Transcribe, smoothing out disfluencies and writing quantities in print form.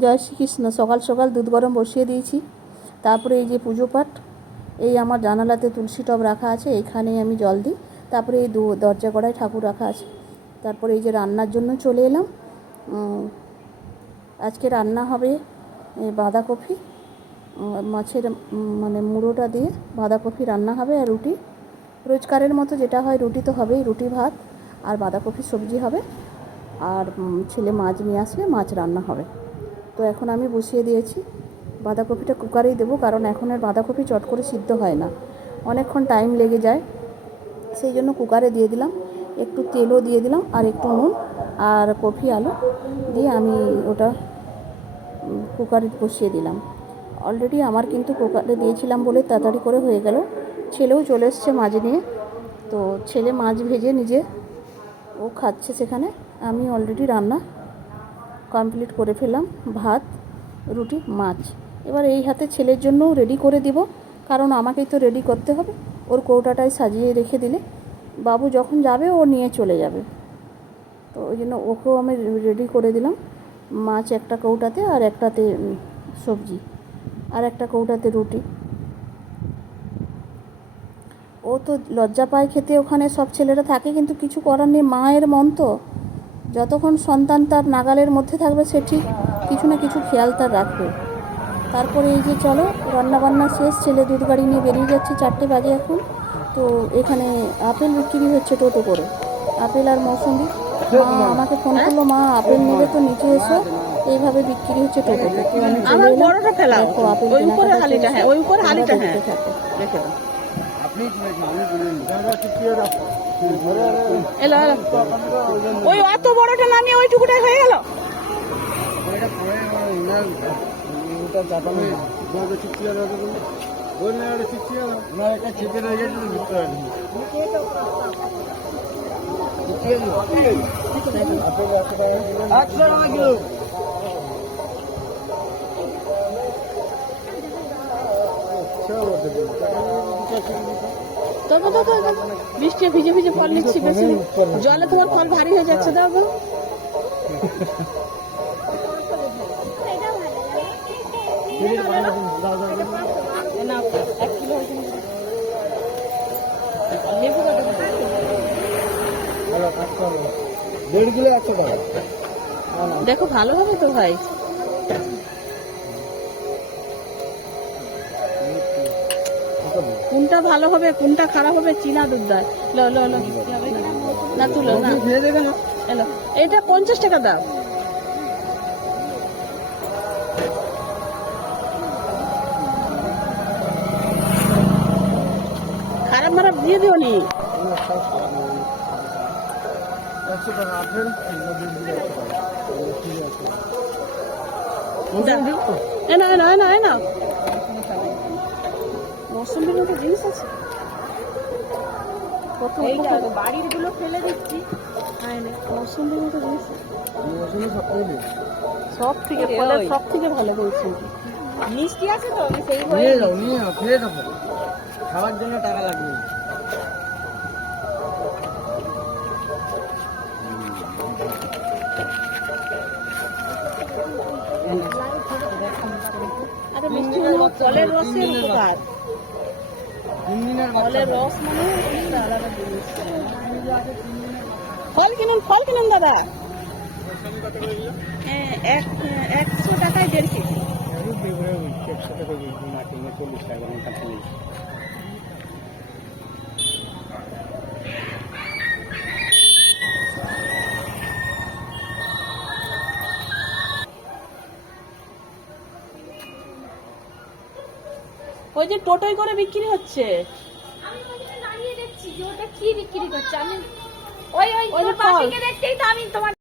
জয় শ্রীকৃষ্ণ। সকাল সকাল দুধ গরম বসিয়ে দিয়েছি। তারপরে এই যে পুজো পাঠ, এই আমার জানালাতে তুলসী টব রাখা আছে, এখানেই আমি জল দিই। তারপরে এই দরজা গড়ায় ঠাকুর রাখা আছে। তারপরে এই যে রান্নার জন্য চলে এলাম। আজকে রান্না হবে বাঁধাকপি মাছের মানে মুড়োটা দিয়ে বাঁধাকপি রান্না হবে, আর রুটি রোজকারের মতো যেটা হয়, রুটি তো হবেই, রুটি ভাত আর বাঁধাকপি সবজি হবে। আর ছেলে মাছ নিয়ে আসলে মাছ রান্না হবে। তো এখন আমি বসিয়ে দিয়েছি। বাঁধাকপিটা কুকারেই দেবো, কারণ এখন আর বাঁধাকপি চট করে সিদ্ধ হয় না, অনেকক্ষণ টাইম লেগে যায়। সেই জন্য কুকারে দিয়ে দিলাম, একটু তেলও দিয়ে দিলাম আর একটু নুন আর কপি আলু দিয়ে আমি ওটা কুকারে বসিয়ে দিলাম। অলরেডি আমার কিন্তু কুকারে দিয়েছিলাম বলে তাড়াতাড়ি করে হয়ে গেল। ছেলেও চলে এসছে মাছ নিয়ে, তো ছেলে মাছ ভেজে নিজে ও খাচ্ছে সেখানে। আমি অলরেডি রান্না কমপ্লিট করে ফেললাম, ভাত রুটি মাছ। এবার এই হাতে ছেলের জন্যও রেডি করে দিব, কারণ আমাকেই তো রেডি করতে হবে। ওর কৌটাটায় সাজিয়ে রেখে দিলে বাবু যখন যাবে ও নিয়ে চলে যাবে, তো ওই জন্য ওকেও আমি রেডি করে দিলাম। মাছ একটা কৌটাতে, আর একটাতে সবজি, আর একটা কৌটাতে রুটি। ও তো লজ্জা পায় খেতে, ওখানে সব ছেলেরা থাকে, কিন্তু কিছু করার নেই, মায়ের মন তো। যতক্ষণ সন্তান তার নাগালের মধ্যে থাকবে সে ঠিক কিছু না কিছু খেয়াল তার রাখবে। তারপরে এই যে চলো রান্নাবান্না শেষ, ছেলে দুধ গাড়ি নিয়ে বেরিয়ে যাচ্ছে, 4টে বাজে এখন। তো এখানে আপেল বিক্রি হচ্ছে টোটো করে, আপেল আর মৌসুমি। মা আমাকে ফোন করলো, মা আপেল নেবে তো নিচে এসো, এইভাবে বিক্রি হচ্ছে টোটোতে। তো আমি চলে এলাম, দেখো আপেল কেনাকাটা চলছে, দেখতে থাকো। ওই অত বড়টা নামিয়ে ওইটুকুটাই হয়ে গেল। তবে তো বৃষ্টি ভিজে ভিজে ফল নিচ্ছি, বেশি জলে তোমার ফল ভারী হয়ে যাচ্ছে। দাও বলো, দেখো ভালো হবে তো ভাই। কোনটা ভালো হবে কোনটা খারাপ হবে চীনা দুধ দেয়। লো লো লো না, তুলো না, এলো এটা 50 টাকা দাও। খারাপ মারাপ দিয়ে দিও নি। মৌসুমির মতো জিনিস আছে, বাড়ির গুলো ফেলে দিচ্ছি। মৌসুমির মতো জিনিস সব থেকে ভালো বলছি। মিষ্টি আছে তো, আমি সেই খাওয়ার জন্য টাকা লাগবে। আরে মিষ্টি হলো ফলের রসের উপকার, ফলের রস মানে আলাদা জিনিস। ফল কিনুন দাদা। 100 টাকায় 1.5 কেজি। ওই যে টোটোয় করে বিক্রি হচ্ছে, আমি ওদিকে দাঁড়িয়ে দেখছি যে ওটা কি বিক্রি করছে। আমি ওই দেখতেই তো আমি তোমার